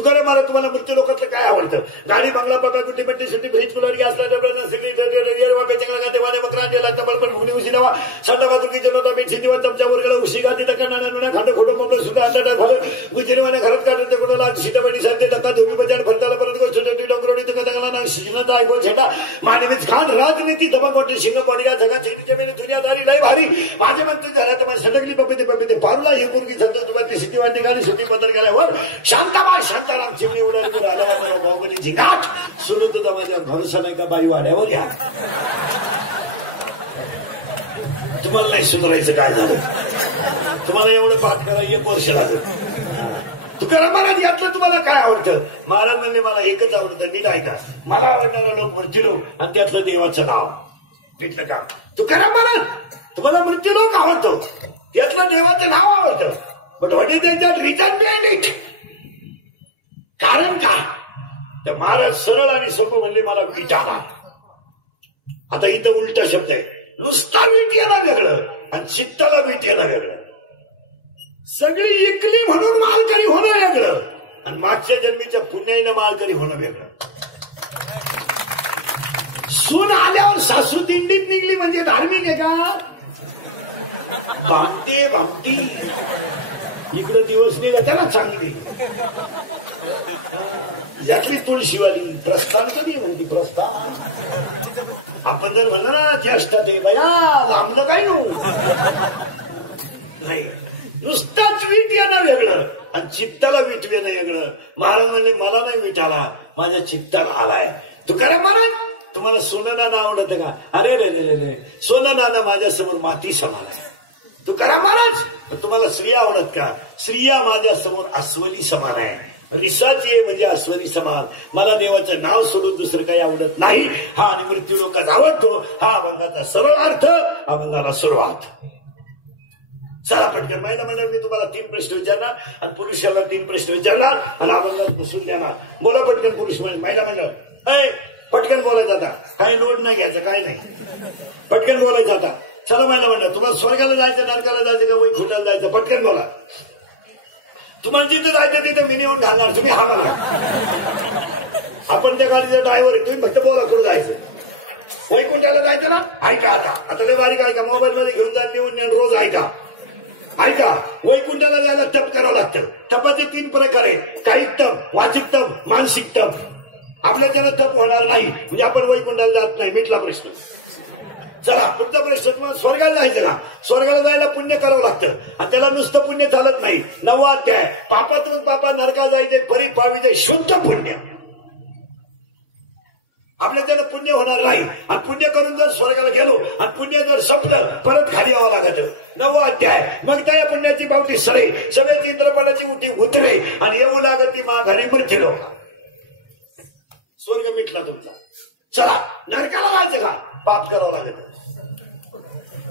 तुकाराम महाराज तुम्हाला मृत्यू लोकातलं काय आवडतं? गाडी बंगला बाबा गुड्डी बट्टी सुट्टी फ्रीज कुलर गॅस उशिनावा संडा बाजूकी जनता बेट सिंधीवा चमचा वर्गाला उशी गादी टक्का नाना नुना खांड खोटं मग सुद्धा अंडा झालं गुजरीवाने घरात काढून ते कोणाला सीताबडी सारखे टक्का धोबी बजाड फरताला परत गोष्टी डोंगरोडी तुका दंगला शिजनाचा ऐकून छेटा मानवीच खान राजनीती दबाकोटी शिंग पडगा जगा चेटी जमीन दुनियादारी लय भारी माझे मंत्री झाला तर सटकली बबिते पारुला ही मुलगी संत तुम्हाला सिटी वाटी गाडी सुटी बदल केल्यावर शांताबाई शांताराम चिमणी उडाली आला बाहुबलीची गाठ सुरू तुझा माझ्या भरोसा नाही का बाई वाड्यावर या तुम्हाला नाही सुधारायचं काय झालं? तुम्हाला एवढं पाठ करा 1 वर्ष लागलं. तुकाराम महाराज यातलं तुम्हाला काय आवडतं? महाराज म्हणले मला एकच आवडतं नीट ऐका. मला आवडणारा लोक मृत्यूलोक आणि त्यातलं देवाचं नाव भेटलं का? तुकाराम महाराज तुम्हाला मृत्यूलोक आवडतो त्यातलं देवाचं नाव आवडतं. But what is that reason behind it? कारण काय? तर महाराज सरळ आणि सोपं म्हणले मला विचारा. आता इथं उलटा शब्द आहे. नुसता वीट येणं वेगळं आणि चित्ताला वीट येणं वेगळं. सगळी इकली म्हणून मालकरी होणं वेगळं आणि मागच्या जन्मीच्या पुण्याईनं मालकरी होणं वेगळं. सून आल्यावर सासू दिंडीत निघली म्हणजे धार्मिक आहे का? भामटी इकडे दिवस निघा त्याला चांगली यातली तुळशीवाली प्रस्थान कधी म्हणती प्रस्थान. आपण जर म्हणलं ना ज्येष्ठ ते बया लांबलं काय नाही. नुसताच वीट येणं वेगळं आणि चित्ताला विटवेणं वेगळं. महाराज म्हणजे मला नाही विटाला माझ्या चित्ताला आलाय. तुकाराम महाराज तुम्हाला सोनं नाणं आवडतं का? अरे रे सोनं नाणं माझ्या समोर माती समान आहे. तुकाराम महाराज तुम्हाला स्त्रिया आवडत का? स्त्रिया माझ्या समोर अस्वली समान आहे. रिसाची आहे म्हणजे अस्वली समान. मला देवाचं नाव सोडून दुसरं काही आवडत नाही. हा आणि मृत्यू लोकात आवडतो. हा अभंगाचा सरळ अर्थ अभंगाला सुरुवात. चला पटकन महिला मंडळ मी तुम्हाला 3 प्रश्न विचारणार आणि पुरुषाला 3 प्रश्न विचारणार आणि अभंगात बसून देणार. बोला पटकन पुरुष महिला मंडळ. पटकन बोलायचं आता. काही लोड नाही घ्यायचं काय नाही. पटकन बोलायचं आता. चला महिला मंडळ तुम्हाला स्वर्गाला जायचं नरकाला जायचं का वैकुंठाला जायचं? पटकन बोला. तुम्हाला जिथं जायचं तिथं मी नेऊन घालणार. तुम्ही हा मला आपण त्या गाडीचा ड्रायव्हर आहे. तुम्ही फक्त बोला कुठं जायचं. वैकुंठाला जायचं ना? ऐका आता लय बारीक ऐका. मोबाईल मध्ये घेऊन जा लिहून रोज ऐका. वैकुंठाला जायला तप करावं लागतं. तपाचे 3 प्रकार आहेत. कायिक तप, वाचिक तप, मानसिक तप. आपल्या त्याला तप होणार नाही म्हणजे आपण वैकुंठाला जात नाही. मिटला प्रश्न. चला पुढचा प्रश्न. तुम्हाला स्वर्गाला जायचं का? स्वर्गाला जायला पुण्य करावं लागतं आणि त्याला नुसतं पुण्य चालत नाही. 9वा अध्याय पापातून पापा नरका जायचे परी पाविते शुद्ध पुण्य. आपल्या त्याला पुण्य होणार नाही आणि पुण्य करून जर स्वर्गाला गेलो आणि पुण्य जर संपलं परत खाली यावं लागत. 9वा अध्याय मग त्या पुण्याची बावटी सरे सगळ्याची इंद्रपणाची उठी उतरे आणि येऊ लागत ती माघारी मृत्यू लोक. स्वर्ग मिटला तुमचा. चला नरकाला जायचं का? पाप करावं लागत.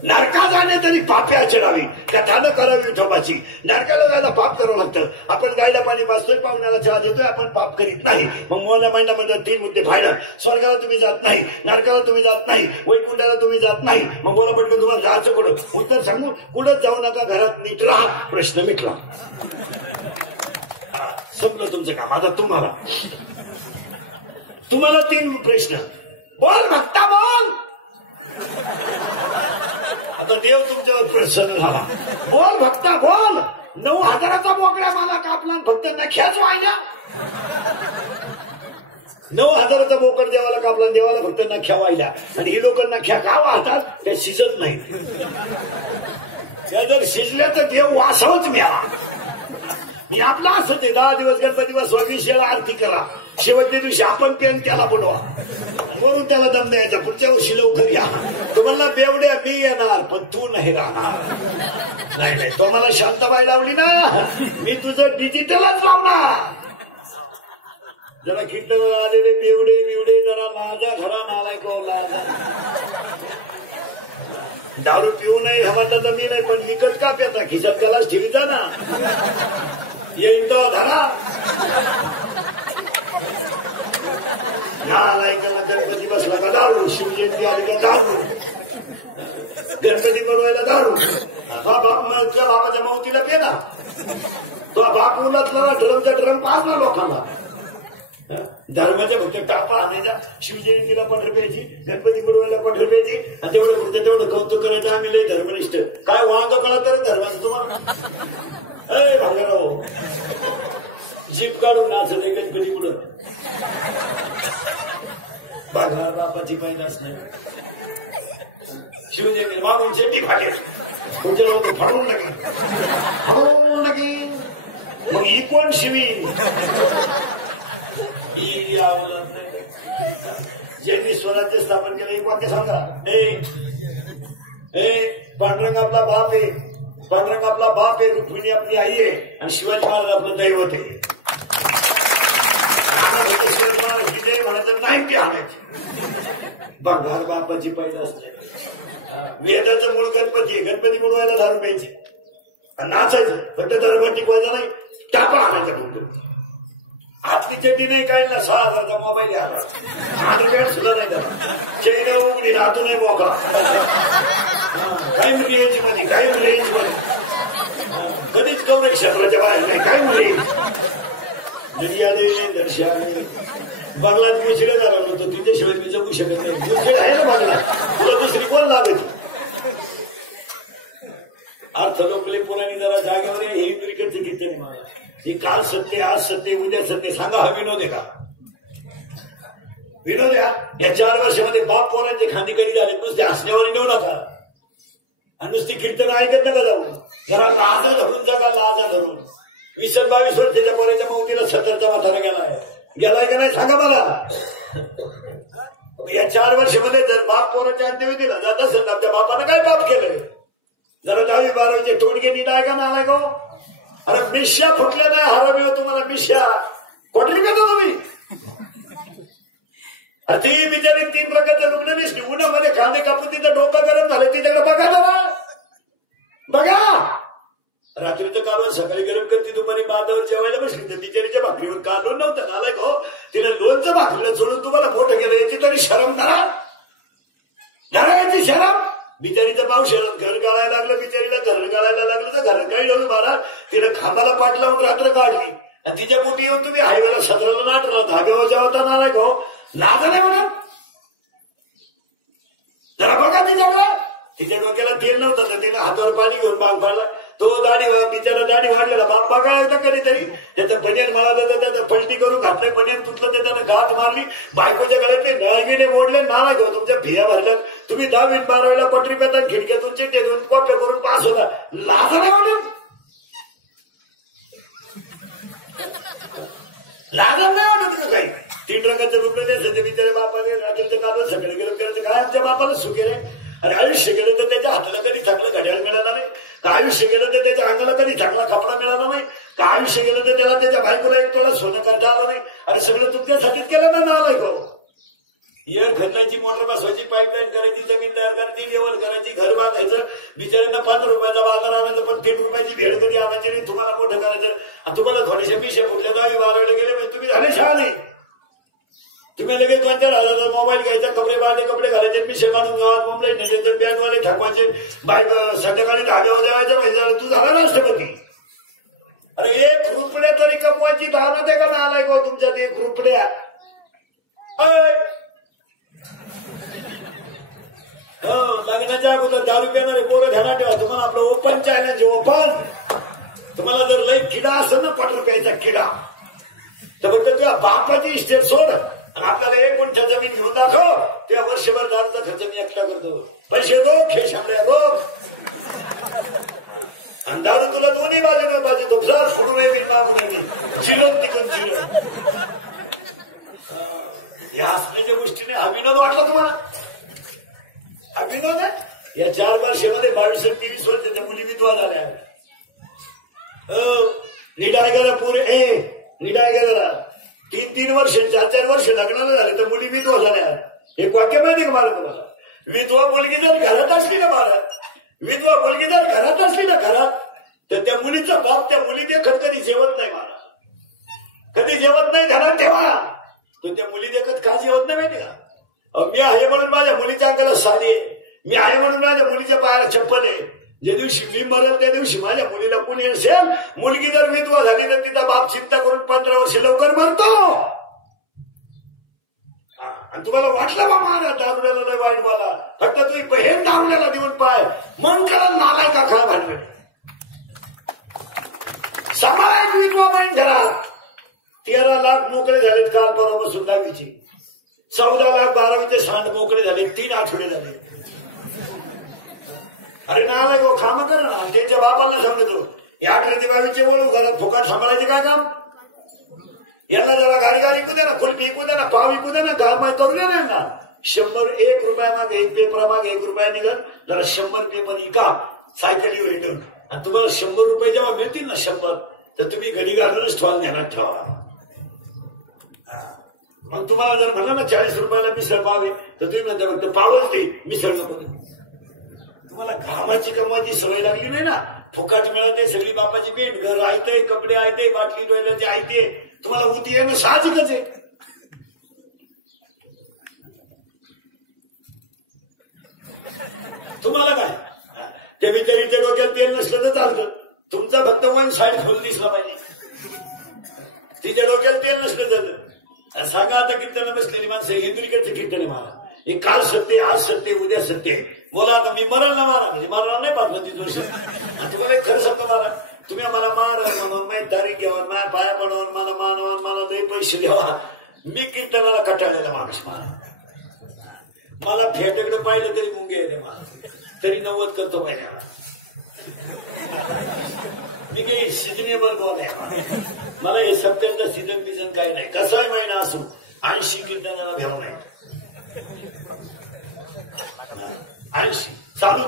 नरका जाणे तरी पाप्या चढावी कथानं करावी विठोबाची. नरकाला जायला पाप करावं लागतं. आपण गायला पाणी वाचतोय पाहुण्याला चहा देतोय आपण पाप करीत नाही. मग मोला महिन्यामध्ये 3 मुद्दे फायनल. स्वर्गाला तुम्ही जात नाही, नरकाला तुम्ही जात नाही, वैकुंठाला तुम्ही जात नाही. मग बोला पटकन तुम्हाला जायचं कुठं? उत्तर सांगू कुठंच जाऊ नका. घरात नीट राहा. प्रश्न मिटला. संपलं तुमचं काम. आता तुम्हाला 3 प्रश्न. बोल भक्ता बोल. आता देव तुमच्यावर प्रसन्न झाला. बोल भक्ता बोल. 9,000चा बोकड्या मला कापला फक्त नख्याच व्हायला. 9,000चा बोकड देवाला कापला देवाला फक्त नख्या व्हायला. आणि ही लोक नख्या का वाहतात? त्या शिजत नाही. त्या जर शिजल्या तर देव वासावच मिळाला. मी आपला असंच आहे. 10 दिवस गणपती बसवा, 20 वेळा आरती करा. शेवटच्या दिवशी आपण पेन त्याला बनवा म्हणून त्याला दम द्यायचा. पुढच्या वर्षी लवकर या. तुम्हाला बेवड्या मी येणार पण तू नाही राहणार. नाही तो मला शांताबाई लावली ना मी तुझं डिजिटलच लावणार. जरा कीर्तन आलेले बेवडे जरा माझा घरा नालाय कोला. दारू पिऊ नये म्हटलं तर मी नाही पण विकत का प्याता? खिशात त्यालाच ठेवीचा ना. येईन तो धरा. गणपती बसला का दारू. शिवजयंती आली का दारू. गणपती बनवायला दारू. बाबाच्या मावतीला पेना. तो बाप उलटला ना ड्रमचा ड्रम पाजला लोकांना. धर्माच्या फक्त टापा आणायचा, शिवजयंतीला 5 रुपयाची, गणपती बुडवायला 5 रुपयाची, आणि तेवढं पुढचं तेवढं कौतुक करायचं. आम्ही लय धर्मनिष्ठ. काय वांग कळत तर धर्माचं तुम्हाला. अय भांगराव, जीप काढून नाचले गणपती बुडत. बघा बापाची पैदास नाही. शिवजयंती मागून शेती फाटेल, तुमच्या लोक फाडून टाकेल. मग ही कोण शिवी? ज्यांनी स्वराज्य स्थापन केलं एक वाक्य सांगा. पांडुरंग आपला बाप आहे, पांडुरंग आपला बाप आहे, रुक्मिणी आपली आई आहे, आणि शिवाजी महाराज आपलं दैवत आहे. शिवाजी महाराज विजय म्हणायचं नाही ते आणायचे. बंगार बापाची पैदास नाही. वेदाचं मूळ गणपती आहे, गणपती बुडवायला 10 रुपयाचे, नाचायचं फक्त धर्म टिकवायचा नाही, टापा आणायचा फक्त. हातली चड्डी नाही काय ना, 6,000चा मोबाईल आला, 8 रुपयात सुद्धा नाही त्याला. चैन उघडी हातू नाही मोकळा, काही रेंज मध्ये, काही रेंज मध्ये, कधीच कवरे क्षेत्राच्या बाहेर नाही, काही रेंज. दर्याले दर्शाने बंगलात मुशिडे झाला नव्हतं, तुझ्याशिवाय मी जगू शकत नाही. मुशिड आहे ना बंगला, तुला दुसरी कोण लागत? अर्थ लोकले पुराणी जरा जागेवर हे विकतचं किती नाही मला. ही काल सत्य, आज सत्य, उद्या सत्य. सांगा हा विनोद आहे का? विनोद या 4 वर्षामध्ये बाप पोरांचे खांदी कधी झाले, नुसते हसण्यावर नेऊ नका, आणि नुसती कीर्तन ऐकत नका जाऊ. जरा लाजा धरून जगा, लाजा धरून. 20-22 वर्षाच्या पोराच्या मौतीला 70चा म्हातारा गेलाय का नाही सांगा मला. या 4 वर्षामध्ये जर बाप पोराच्या अंत्यविधीला जात असेल तर आमच्या बापानं काय बाप केलंय? जरा 10-12चे तोडगे नीट आहे का नालाय गो? अरे मिश्या फुटल्या नाही, हरवली हो तुम्हाला मिश्या. कोटली का तुम्ही? ती बिचारी 3 प्रकारच्या रुग्ण दिसली, उन्हामध्ये खांदे कापून तिथं डोकं गरम झालं, तिच्याकडे बघा जरा, बघा. रात्रीचं कालवण सकाळी गरम करते, दुपारी बांधावर जेवायला बसली तर बिचारीच्या भाकरीवर कालवण नव्हतं. नालाय हो, तिला लोणचं भाकरीला सोडून तुम्हाला मोठं केलं, याची तरी शरम करा, याची शरम. बिचारीचं पाव शरम, घर गाळायला लागलं, बिचारीला घर गाळायला लागलं तर घर काही नव्हतं मारा. तिला खांबाला पाठ लावून रात्र काढली, आणि तिच्या पोटी येऊन तुम्ही हायवेला 17ला नाटला, धाब्यावर जेवता नालाय हो, लाज नाही म्हणत. जरा बघा तिच्याकडे. तिच्या डोक्याला तेल नव्हतं तर तिने हातावर पाणी घेऊन बांग पाडला. तो दाढी, बिचारा दाढी वाढलेला बाप बघा होता कधीतरी. त्याचं बनियन म्हणाला तर त्याचं पलटी करून घातलं, बनियन तुटलं तर त्यानं गाठ मारली, बायकोच्या गळ्यातले नळगिने मोडले. नाला घेऊ तुमच्या फिया भरल्या. तुम्ही 10-12ला पटरी पेतात, खिडक्यातून चिठ्ठे देऊन कॉप्या करून पास होता. लाज नाही म्हणून, लाज नाही म्हणत काही. 3 रंगाचं रुपये द्यायचं बिचारे बापाने. रात्रीचं काल सगळं गेलं करायचं काय? आमच्या बापाला सुखेल आहे. आणि आयुष्य गेलं तर त्याच्या हाताला कधी चांगलं घड्याळ मिळाला नाही का? आयुष्य गेलं तर त्याच्या अंगाला कधी चांगला कपडा मिळाला नाही का? आयुष्य गेलं तर त्याला त्याच्या बायकोला 1 तोळा सोनं करता आलं नाही. आणि सगळं तुमच्यासाठीच केलं ना नालाय गो. एअर खर्चाची, मोटर बसवायची, पाईपलाईन करायची, जमीन तयार करायची, लेवल करायची, घर बांधायचं, बिचाऱ्यांना 5 रुपयाचा बाजार आणायचं, पण 3 रुपयाची भेळ कधी आणायची नाही. तुम्हाला मोठं करायचं, आणि तुम्हाला थोडेसे मिशे फुटले, 10-12ला गेले म्हणजे तुम्ही झाले शहाणे. तुम्ही लगेच 2-4 हजाराचा मोबाईल घ्यायचा, कपडे बांधले, कपडे घालायचे, मिशे काढून गावात मुंबईत नेले, तर बँकवाले थकवायचे, बाईक संध्याकाळी धाब्यावर जेवायचं, म्हणजे तू झाला राष्ट्रपती. अरे 1 रुपया तरी कमवायची धावना आहे का नालाय गो तुमच्यात? 1 रुपया. हो, लग्नाच्या अगोदर दारू पिणारे पोरं ध्यानात ठेवा. तुम्हाला आपलं ओपन चॅलेंज, ओपन. तुम्हाला जर लई किडा असेल ना, 5 रुपयाचा किडा, तर फक्त तुझ्या बापाची इस्टेट सोड, आणि आपल्याला 1 गुंठा जमीन घेऊन दाखव. त्या वर्षभर दारूचा खर्च मी एकटा करतो. पैसे दो, खेळ शामड्या दो, आणि दारू तुला दोन्ही बाजूने पाहिजे. तो जर फुटू नये मागून चिलून तिकून चिलून. या हसण्याच्या गोष्टीने हा विनोद वाटला तुम्हाला? हा विनोद आहे? या 4 वर्षामध्ये 22-23 वर्षाच्या मुली विधवा झाल्या. निडाय गेला पुरे, निडाय गेला. 3-3 वर्ष, 4-4 वर्ष लग्नाला झाले तर मुली विधवा झाल्या. एक वाक्य माहिती का मला तुम्हाला? विधवा मुलगी जर घरात असली ना, महाराज, विधवा मुलगी जर घरात असली ना, घरात, तर त्या मुलीचा बाप त्या मुली देखत कधी जेवत नाही महाराज. कधी जेवत नाही, घरात ठेवा. तो त्या मुली देखत का जेवत नाही माहिती का? मी आहे म्हणून माझ्या मुलीच्या अंगाला साडी आहे, मी आहे म्हणून माझ्या मुलीच्या पायाला चप्पल आहे, ज्या दिवशी मी मरेल त्या दिवशी माझ्या मुलीला कोणी असेल, मुलगी जर विधवा झाली तर तिचा बाप चिंता करून 15 वर्ष लवकर मरतो. आणि तुम्हाला वाटलं बा महाराज दारुड्याला नाही वाईट मला, फक्त तुम्ही बहीण दारुड्याला देऊन पाय मन करा नालाय का खा भांडवे. समाज विधवा बहीण घरात 13 लाख मोकळे झालेत काल परवापासून 10वीची, 14 लाख 12वीचे सांड मोकळे झाले, 3 आठवडे झाले. अरे नालाय गो खाम कर ना, त्यांच्या बापाला सांगतो 18 ते 22चे बोलू घरात फुकाट सांभाळायचे काय काम. यांना जरा गाडी विकू दे ना, कुलपी विकू दे ना, पाव विकू दे ना, गाळमाय करू दे ना. 100 रुपया मागे 1 पेपर मागे 1 रुपया निघत, जरा 100 पेपर विका सायकलीवर रिटर्न. आणि तुम्हाला 100 रुपये जेव्हा मिळतील ना 100, तर तुम्ही घडी घालूनच ठेवा, ध्यानात ठेवा. मग तुम्हाला जर म्हणलं ना 40 रुपयाला मिसळ पाव आहे, तर तुम्ही म्हणता फक्त पावच दे, मिसळ नको. तुम्हाला घामाची कमाची सवय लागली नाही ना, फुकाट मिळते, सगळी बापाची भेट, घर आयते, कपडे आयते, बाटली टॉयलेटचे आयते, तुम्हाला उती येणं साहजिकच आहे. तुम्हाला काय त्या बिचारीच्या डोक्यात तेल नसलं तर चालतं, तुमचा फक्त 1 साईड खोल दिसला पाहिजे. तिच्या डोक्यात तेल नसलं झालं. सांगा आता कीर्तन बसलेली माणसं हिंदुलीकडचे कीर्तन मला, हे काल सत्य, आज सत्य, उद्या सत्य. बोला आता मी मरण ना मारा, म्हणजे मरणार नाही 35 वर्ष. तुम्हाला एक खरं सांगतो मला, तुम्ही आम्हाला मार म्हणून माझी तारीख घ्यावा, माझ्या पाया पडवून मला मानवा, मला लई पैसे द्यावा. मी कीर्तनाला कटाळलेला माणूस, मला फेटेकडे पाहिलं तरी मुंगे येते मला, तरी 90 करतो महिन्याला. मी काही सिजनेबल बोल आहे, मला हे सप्टेंबर सीझन बिझन काही नाही. कसाही महिना असू 80 कीर्तनाला घ्यावं नाही. 80 चालू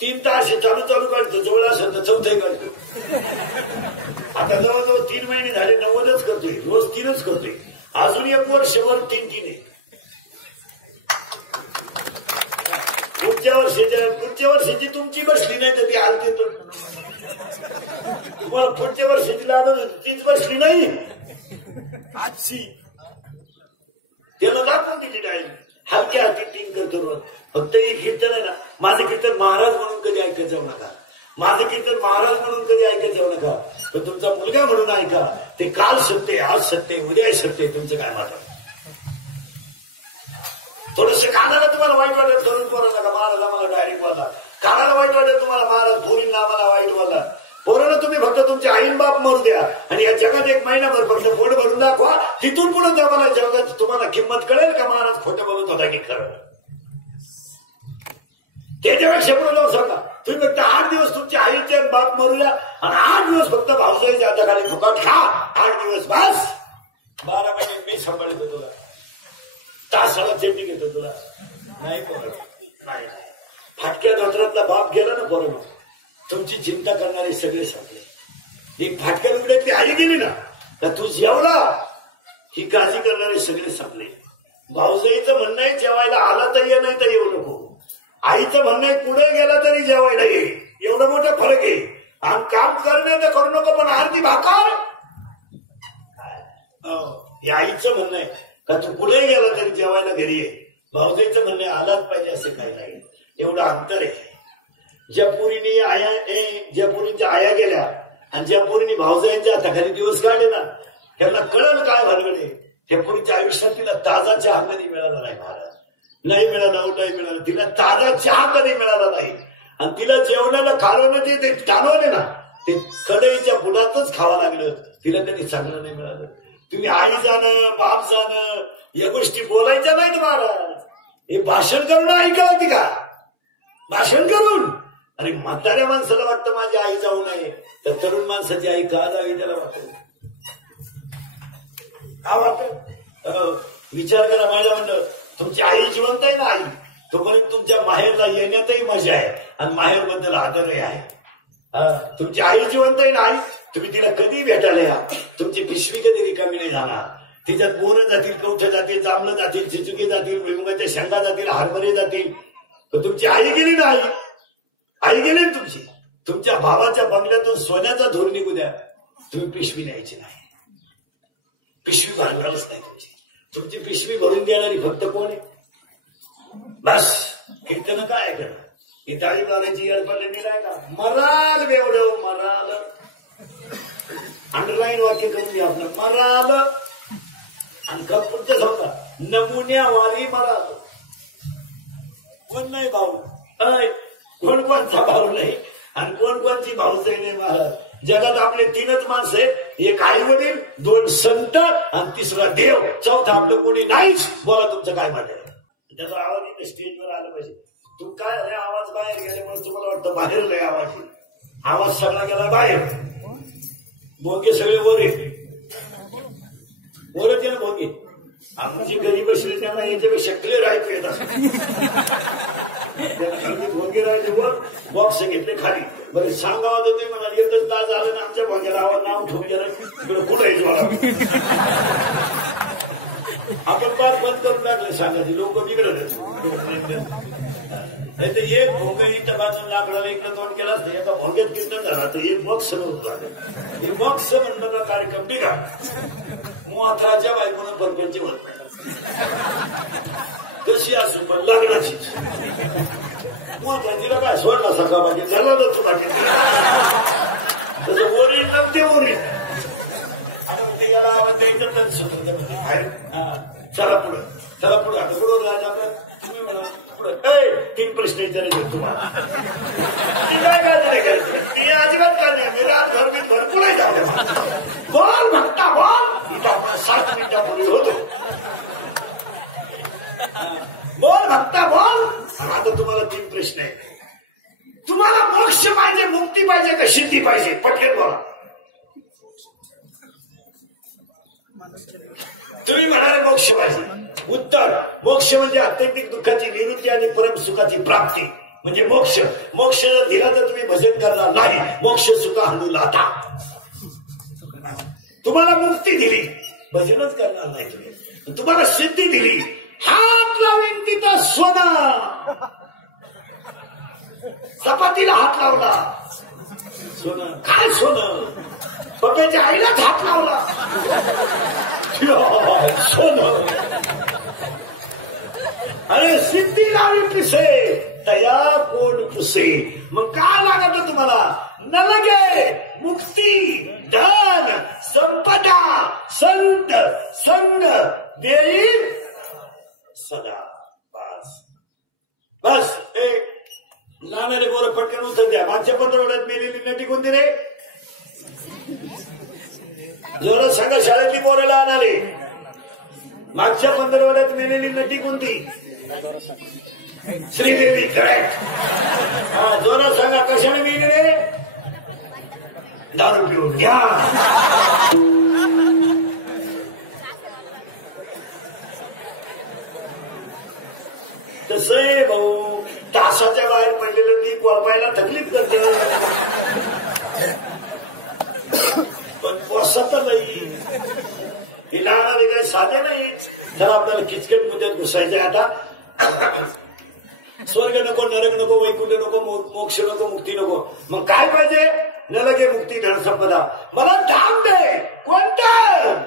3 तास चालू काढतो, जवळ असेल तर 4थही काढतो. आता जवळजवळ 3 महिने झाले 90च करतोय, रोज 3च करतोय. अजून 1 वर्षभर 3 आहे. पुढच्या वर्षीची तुमची बसली नाही तर ती आलती, तुम्हाला पुढच्या वर्षीची लागत होती तीच बसली नाही. आजची त्याला दाखवून दिली डायरी, हलक्या हाती 3 करतो रोज. फक्त एक कीर्तन आहे ना, माझं कीर्तन महाराज म्हणून कधी ऐकत जाऊ नका, माझं कीर्तन महाराज म्हणून कधी ऐकत जाऊ नका, पण तुमचा मुलगा म्हणून ऐका. ते काल सत्य, आज सत्य, उद्या सत्य. तुमचं काय मात्र थोडस कानाला तुम्हाला वाईट वाटत, तरुण पोराला का महाराज आम्हाला डायरेक्ट बोलला, कानाला वाईट वाटत तुम्हाला महाराज, पोरींना आम्हाला वाईट बोलला. पोरानं तुम्ही फक्त तुमचे आईन बाप मरू द्या आणि या जगात 1 महिनाभर फक्त पोट भरून दाखवा, तिथून पुढे तुम्हाला जगात तुम्हाला किंमत कळेल का महाराज खोटं बोलत होता की खरं. त्याच्यापेक्षा पुढे जाऊ सांगा, तुम्ही फक्त 8 दिवस तुमच्या आईचे बाप मरूया आणि 8 दिवस फक्त भाऊसाईच्या हाताखाली फुकट खा. 8 दिवस बस, 12 महिने मी सांभाळतो तुला, तासाला चेंडी घेतो तुला. नाही नाही, फाटक्या धोत्रातला बाप गेला ना बरोबर, तुमची चिंता करणारे सगळे संपले. एक फाटक्या लुगड्यातली आई गेली ना, तर तू जेवला ही काळजी करणारे सगळे संपले. भाऊसाईचं म्हणणं आहे जेवायला आला तर ये, नाही तर येऊ नको. आईचं म्हणणं आहे पुढे गेला तरी जेवायला ये. एवढा मोठा फरक आहे. आणि काम करणे तर करू नको, पण आरती भाकर. हे आईचं म्हणणं आहे का तू पुढे गेला तरी जेवायला घरी ये. भाऊसाईचं म्हणणं आलाच पाहिजे असं काही नाही. एवढं अंतर आहे. ज्या पोरींच्या आया गेल्या आणि ज्या पोरींनी भाऊसाईंच्या हाताखाली दिवस काढले ना, त्यांना कळलं काय भानगडे. त्या पोरीच्या आयुष्यात तिला ताजा चहा कधी मिळाला नाही महाराज, नाही मिळाला, उठाही मिळाला. तिला ताजा चहा कधी मिळाला नाही. आणि तिला जेवणाला खालवणं ते टाळवले ना, ते कढईच्या बुडातच खावं लागलं. तिला कधी चांगलं नाही मिळालं. तुम्ही आई जाणं, बाप जाणं या गोष्टी बोलायच्या नाहीत महाराज. हे भाषण करून ऐका होती का, भाषण करून. आणि म्हाताऱ्या माणसाला वाटतं माझी आई जाऊ नये, तर तरुण माणसाची आई का जावी त्याला वाटत का वाटत. विचार करा माझ्या म्हणलं, तुमची आई जिवंत आहे ना आई, तोपर्यंत तुमच्या माहेरला येण्यातही मजा आहे आणि माहेर बद्दल आदरही आहे. तुमची आई जिवंत आहे ना आई, तुम्ही तिला कधी भेटायला या. तुमची पिशवी कधी रिकामी नाही जाणार. तिच्यात बोरं जातील, कवठं जातील, जांभळं जातील, चिचुके जातील, भुईमुगाच्या शेंगा जातील, हरभरे जातील. तर तुमची आई गेली ना, आई गेली ना तुमची. तुमच्या भावाच्या बंगल्यातून सोन्याचा धूर निघू द्या, तुम्ही पिशवी न्यायची नाही. पिशवी भरणारच नाही तुमची. तुमची पिशवी भरून देणारी फक्त कोण आहे. बस कीर्तन काय ऐकणार. ही ताळी मारायची येळपडलेली नाही का? Moral बेवडं moral. अंडरलाईन वाक्य करून घ्या आपलं, मराल. आणि पुढचं सांगा, नमुन्यावारी मराल. कोण नाही भाऊ, कोण कोणचा भाऊ नाही आणि कोण कोणची भाऊचाही नाही महाराज. जगात आपले तीनच माणसं आहे, एक आई वडील, दोन संत आणि तिसरा देव, चौथा आपलं कोणी नाहीच. बोला तुमचं काय म्हणणं आहे? त्याचा आवाज इथे स्टेजवर आला पाहिजे. तू काय झालं, आवाज बाहेर गेल्यामुळे तुम्हाला वाटतं बाहेर लय आवाज सगळा गेला बाहेर. भोंगे सगळे वर आहे, वरच आहे ना भोंगे. आमची घरी बसली त्यांना याच्यापेक्षा क्लिअर ऐकू येत असं. भोंगे राहिले वर, बॉक्स घेतले खाली. बरं सांगावं तर ते म्हणाले एकच तास झालं ना आमच्या भोंग्याला आवाज नाव ठेवून गेलं, इकडं कुठं ज्वाला. आपण पार बंद करून टाकले सांगायचे, लोक बिघडत. नाही तर एक भोंग इथं बाजून लाकडाला इकडं तोंड केला असतं, एका भोंग्यात कीर्तन झाला तर एक बॉक्स होत झालं. बॉक्स म्हणलं का कार्यक्रम बिघा. मोहात्राच्या बायकोनं परपंच होत नाही कशी असू पण लग्नाची. मोहात्रांचीला काय सोडला सकाळ पाहिजे झाला ना तुला तसं ओरिन नव्हते ओरिन. आता ते याला आवाज द्यायचं तर चला पुढं आता पुढं राजा तुम्ही म्हणा पुढं. 3 प्रश्न विचारायचे तुम्हाला. काय करायचं अजिबात काय नाही. मी रात घरबीत भरपूर जाऊ बोल भक्ता बोल. इथं आपण 7 मिनिटापूर्वी होतो. बोल भक्ता बोल. आता तुम्हाला 3 प्रश्न आहेत. तुम्हाला मोक्ष पाहिजे, मुक्ती पाहिजे का सिद्धी पाहिजे? पटकन बोला. तुम्ही म्हणाले मोक्ष पाहिजे. उत्तर, मोक्ष म्हणजे आत्यंतिक दुःखाची निवृत्ती आणि परम सुखाची प्राप्ती म्हणजे मोक्ष. मोक्ष जर दिला तर तुम्ही भजन करणार नाही. मोक्ष सुखा हंडू लाथा. तुम्हाला मुक्ती दिली, भजनच करणार नाही तुम्ही. तुम्हाला सिद्धी दिली, हात लावीन तिथं सोनं. चपातीला हात लावला सोनं. काय सोनं? पप्याच्या आईलाच हात लावला सोनं. अरे सिद्धी लावी पिसे तया कोण पुसे. मग काय लागत तुम्हाला? न लगे मुक्ती, धन, संपदा, संत, संग देईल सदा. बस एक नानारे बोर पटकन उत्तर द्या. मागच्या 15 वर्षात मेलेली नटी कोणती रे? जोरात सांगा. शाळेतली पोरं लहान आले. मागच्या 15 वर्षात मेलेली नटी कोणती? श्रीदेवी. करेक्ट. जोरात सांगा. कशाने मेली रे? दारू पिऊन. घ्या. तसं आहे भाऊ. तासाच्या बाहेर पडलेलं ती वापायला तकलीफ करते पण बसत नाही. ही लहान काय साधे नाही. तर आपल्याला किचकट मुद्द्यात घुसायचे. आता स्वर्ग नको, नरक नको, वैकुंठ नको, मोक्ष नको, मुक्ती नको. मग काय पाहिजे? न लगे मुक्ती, धन, संपदा. मला धाम दे. कोणतं?